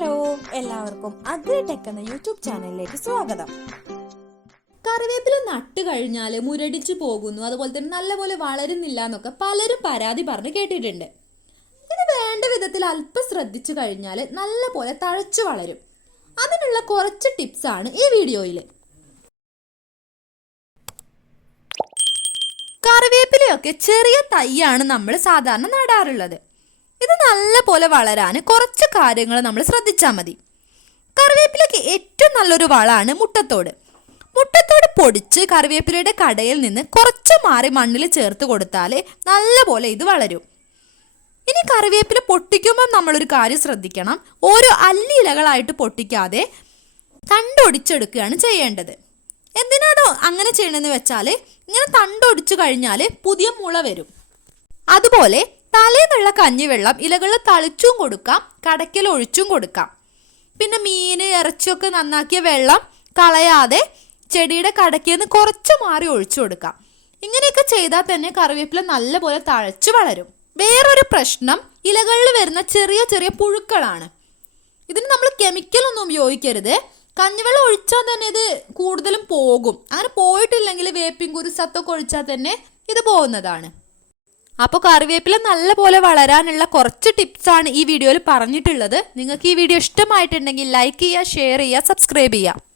Hello എല്ലാവർക്കും agri tech എന്ന YouTube ചാനലിലേക്ക് സ്വാഗതം. കറിവേപ്പില നട്ട് കഴിഞ്ഞാൽ മുരടിച്ചു പോകുന്നു. അതുപോലെ തന്നെ നല്ലപോലെ വളരുന്നില്ല എന്നൊക്കെ പലരും പരാതി പറഞ്ഞ് കേട്ടിട്ടുണ്ട്. ഇത് വേണ്ട വിധത്തിൽ അല്പം ശ്രദ്ധിച്ചു കഴിഞ്ഞാൽ നല്ലപോലെ തഴച്ചു വളരും. അതിനുള്ള കുറച്ച് ടിപ്സ് ആണ് ഈ വീഡിയോയിൽ കറിവേപ്പിലയൊക്കെ ചെറിയ തൈയാണ് നമ്മൾ സാധാരണ നടാറുള്ളത്. ഇത് നല്ലപോലെ വളരാൻ കുറച്ച് കാര്യങ്ങൾ നമ്മൾ ശ്രദ്ധിച്ചാൽ മതി. കറിവേപ്പിലയ്ക്ക് ഏറ്റവും നല്ലൊരു വളമാണ് മുട്ടത്തോട്. മുട്ടത്തോട് പൊടിച്ച് കറിവേപ്പിലയുടെ കടയിൽ നിന്ന് കുറച്ച് മാറി മണ്ണിൽ ചേർത്ത് കൊടുത്താൽ നല്ലപോലെ ഇത് വളരും. ഇനി കറിവേപ്പില പൊട്ടിക്കുമ്പോൾ നമ്മളൊരു കാര്യം ശ്രദ്ധിക്കണം. ഓരോ അല്ലി ഇലകളായിട്ട് പൊട്ടിക്കാതെ തണ്ടൊടിച്ചെടുക്കുകയാണ് ചെയ്യേണ്ടത്. എന്തിനാണോ അങ്ങനെ ചെയ്യണമെന്ന് വെച്ചാൽ ഇങ്ങനെ തണ്ടൊടിച്ചു കഴിഞ്ഞാൽ പുതിയ മുള വരും. അതുപോലെ തലേന്നുള്ള കഞ്ഞിവെള്ളം ഇലകളിൽ തളിച്ചും കൊടുക്കാം കടയ്ക്കൽ ഒഴിച്ചും കൊടുക്കാം. പിന്നെ മീൻ ഇറച്ചിയൊക്കെ നന്നാക്കിയ വെള്ളം കളയാതെ ചെടിയുടെ കടയ്ക്കിൽ നിന്ന് കുറച്ച് മാറി ഒഴിച്ചു കൊടുക്കാം. ഇങ്ങനെയൊക്കെ ചെയ്താൽ തന്നെ കറിവേപ്പില നല്ലപോലെ തഴച്ചു വളരും. വേറൊരു പ്രശ്നം ഇലകളിൽ വരുന്ന ചെറിയ ചെറിയ പുഴുക്കളാണ്. ഇതിന് നമ്മൾ കെമിക്കൽ ഒന്നും ഉപയോഗിക്കരുത്. കഞ്ഞിവെള്ളം ഒഴിച്ചാൽ തന്നെ ഇത് കൂടുതലും പോകും. അങ്ങനെ പോയിട്ടില്ലെങ്കിൽ വേപ്പിൻ കുരുസത്തൊക്കെ ഒഴിച്ചാൽ തന്നെ ഇത് പോകുന്നതാണ്. അപ്പോൾ കറിവേപ്പില നല്ലപോലെ വളരാനുള്ള കുറച്ച് ടിപ്സാണ് ഈ വീഡിയോയിൽ പറഞ്ഞിട്ടുള്ളത്. നിങ്ങൾക്ക് ഈ വീഡിയോ ഇഷ്ടമായിട്ടുണ്ടെങ്കിൽ ലൈക്ക് ചെയ്യുക ഷെയർ ചെയ്യുക സബ്സ്ക്രൈബ് ചെയ്യുക.